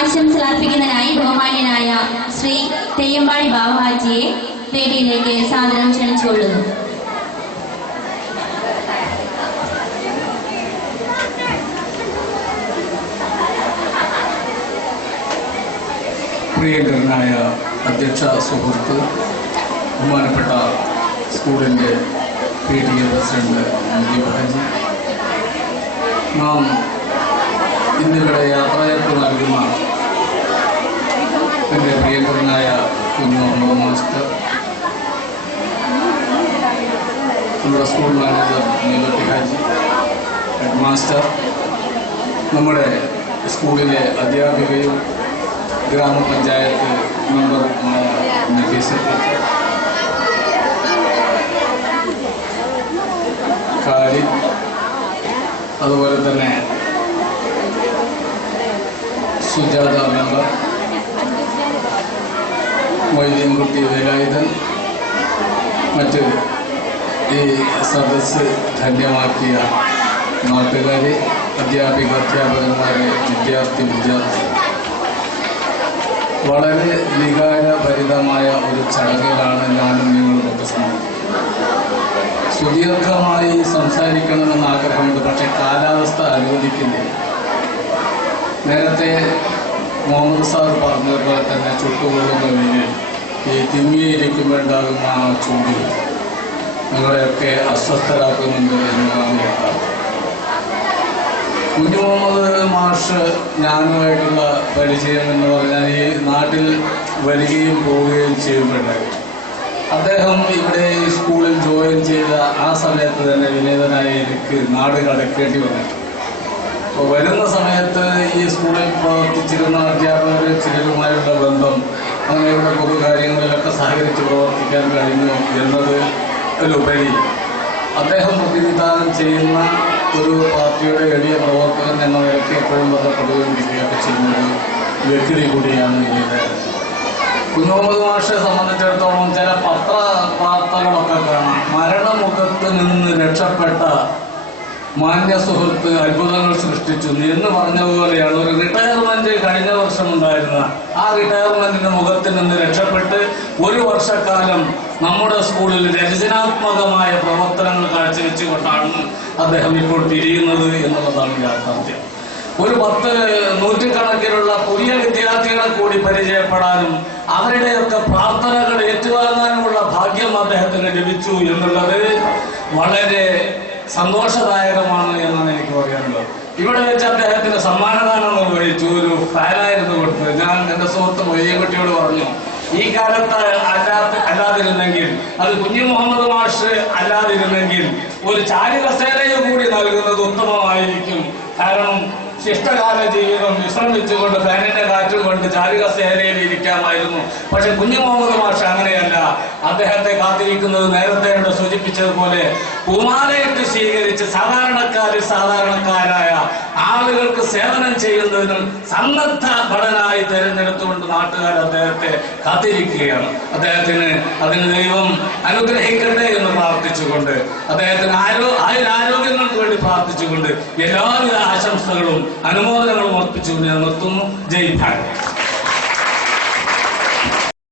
ആശംസകൾ അർപ്പിക്കുന്നതിനായി ബഹുമാന്യനായ ശ്രീ തെയ്യമ്പാടി ബാബുഹാജിയെ വേദിയിലേക്ക് സാദരം ക്ഷണിച്ചുകൊള്ളുന്നു. പ്രിയങ്കരനായ അധ്യക്ഷ സുഹൃത്ത്, ബഹുമാനപ്പെട്ട സ്കൂളിൻ്റെ PTA പ്രസിഡന്റ് ബാബുഹാജി, നാം ഇന്നിവിടെ യാത്രയപ്പ് നൽകുന്ന എൻ്റെ പ്രിയങ്കരനായ കുഞ്ഞു മുഹമ്മദ് മാസ്റ്റർ, നമ്മുടെ school manager Neelathi Haji, head master, നമ്മുടെ സ്കൂളിലെ അധ്യാപികയും ഗ്രാമപഞ്ചായത്ത് മെമ്പറുമായ നഫീസ കാരി, അതുപോലെ തന്നെ സുജാത മെമ്പർ, മൊയ്തീൻകുട്ടി വേലായുധൻ, മറ്റ് ഈ സദസ്സ് ധന്യമാക്കിയ നാട്ടുകാരെ, അധ്യാപകന്മാരെ, വിദ്യാർത്ഥി വളരെ വികാരഭരിതമായ ഒരു ചടങ്ങിലാണ് ഞാനും നിങ്ങളൊക്കെ സംബന്ധിക്കുന്നത്. സുദീർഘമായി സംസാരിക്കണമെന്ന് ആഗ്രഹമുണ്ട്, പക്ഷെ കാലാവസ്ഥ അനുവദിക്കുന്നില്ല. നേരത്തെ മുഹമ്മദ് സാർ പറഞ്ഞതുപോലെ തന്നെ ചുട്ടുകൊള്ളുന്ന വെയിൽ, ഈ തിങ്ങിയിരിക്കുമ്പോഴുണ്ടാകുന്ന ആ ചൂട് നിങ്ങളെയൊക്കെ അസ്വസ്ഥരാക്കുന്നുണ്ട് എന്നതാണ് യഥാർത്ഥം. കുഞ്ഞു മുഹമ്മദ് മാഷ് ഞാനുമായിട്ടുള്ള പരിചയം എന്ന് പറഞ്ഞാൽ ഈ നാട്ടിൽ വരികയും പോവുകയും ചെയ്യുമ്പോഴായി. അദ്ദേഹം ഇവിടെ ഈ സ്കൂളിൽ ജോയിൻ ചെയ്ത ആ സമയത്ത് തന്നെ വിനീതനായി എനിക്ക് നാട് കടക്കേണ്ടി വന്നിട്ടുണ്ട്. അപ്പോൾ വരുന്ന സമയത്ത് ഈ സ്കൂളിൽ പ്രവർത്തിച്ചിരുന്ന അധ്യാപകർ ചിലരുമായുള്ള ബന്ധം, അങ്ങനെയുള്ള പൊതുകാര്യങ്ങളിലൊക്കെ സഹകരിച്ച് പ്രവർത്തിക്കാൻ കഴിഞ്ഞു എന്നത് അതിലുപരി അദ്ദേഹം പ്രതിനിധാനം ചെയ്യുന്ന ഒരു പാർട്ടിയുടെ എളിയ പ്രവർത്തകൻ എന്ന നിലയ്ക്ക് എപ്പോഴും ബന്ധപ്പെടുകയൊക്കെ ചെയ്യുന്ന ഒരു വ്യക്തി കൂടിയാണ് ഇത്. കുഞ്ഞു മുഹമ്മദ് മാഷെ സംബന്ധിച്ചിടത്തോളം ചില പത്രവാർത്തകളൊക്കെ കാണാം. മരണമുഖത്ത് നിന്ന് രക്ഷപ്പെട്ട മാന്യ സുഹൃത്ത് അത്ഭുതങ്ങൾ സൃഷ്ടിച്ചു എന്ന് പറഞ്ഞതുപോലെയാണ് ഒരു റിട്ടയർമെന്റ് കഴിഞ്ഞ വർഷം ഉണ്ടായിരുന്ന ആ റിട്ടയർമെന്റിന്റെ മുഖത്തിൽ നിന്ന് രക്ഷപ്പെട്ട് ഒരു വർഷക്കാലം നമ്മുടെ സ്കൂളിൽ രചനാത്മകമായ പ്രവർത്തനങ്ങൾ കാഴ്ചവെച്ചുകൊണ്ടാണ് അദ്ദേഹം ഇപ്പോൾ തിരിയുന്നത് എന്നുള്ളതാണ് യാഥാർത്ഥ്യം. ഒരു 100 പുതിയ വിദ്യാർത്ഥികളെ കൂടി പരിചയപ്പെടാനും അവരുടെയൊക്കെ പ്രാർത്ഥനകൾ ഏറ്റുവാങ്ങാനുമുള്ള ഭാഗ്യം അദ്ദേഹത്തിന് ലഭിച്ചു എന്നുള്ളത് വളരെ സന്തോഷദായകമാണ് എന്നാണ് എനിക്ക് പറയാനുള്ളത്. ഇവിടെ വെച്ച് അദ്ദേഹത്തിന് സമ്മാനദാനം നിർവഹിച്ചു. ഒരു ഫാനായിരുന്നു കൊടുത്തത്. ഞാൻ എൻ്റെ സുഹൃത്ത് മൊയ്യൻകുട്ടിയോട് പറഞ്ഞു, ഈ കാലത്ത് അല്ലാതിരുന്നെങ്കിൽ, അത് കുഞ്ഞു മുഹമ്മദ് മാഷ് അല്ലാതിരുന്നെങ്കിൽ ഒരു ചാരുകസേരയെ കൂടി നൽകുന്നത് ഉത്തമമായിരിക്കും. കാരണം ശിഷ്ടകാല ജീവിതം വിശ്രമിച്ചുകൊണ്ട് ഫാനിന്റെ കാറ്റും കൊണ്ട് ചാരുകസേരയിൽ ഇരിക്കാമായിരുന്നു. പക്ഷെ കുഞ്ഞു മുഹമ്മദ് മാഷ് അങ്ങനെയല്ല. അദ്ദേഹത്തെ കാത്തിരിക്കുന്നത് നേരത്തെ ഇവിടെ സൂചിപ്പിച്ചതുപോലെ പൂമാലയിട്ട് സ്വീകരിച്ച് സാധാരണക്കാരായ ആളുകൾക്ക് സേവനം ചെയ്യുന്നതിനും സന്നദ്ധ ഭടനായി തെരഞ്ഞെടുത്തുകൊണ്ട് നാട്ടുകാർ അദ്ദേഹത്തെ കാത്തിരിക്കുകയാണ്. അദ്ദേഹത്തിന് അതിന് ദൈവം അനുഗ്രഹിക്കട്ടെ എന്ന് പ്രാർത്ഥിച്ചുകൊണ്ട്, അദ്ദേഹത്തിന് ആരോഗ്യങ്ങൾക്ക് വേണ്ടി പ്രാർത്ഥിച്ചുകൊണ്ട് എല്ലാവിധ ആശംസകളും അനുമോദനങ്ങളും അർപ്പിച്ചുകൊണ്ട് ഞാൻ നിർത്തുന്നു. ജയ് ഭാരത്.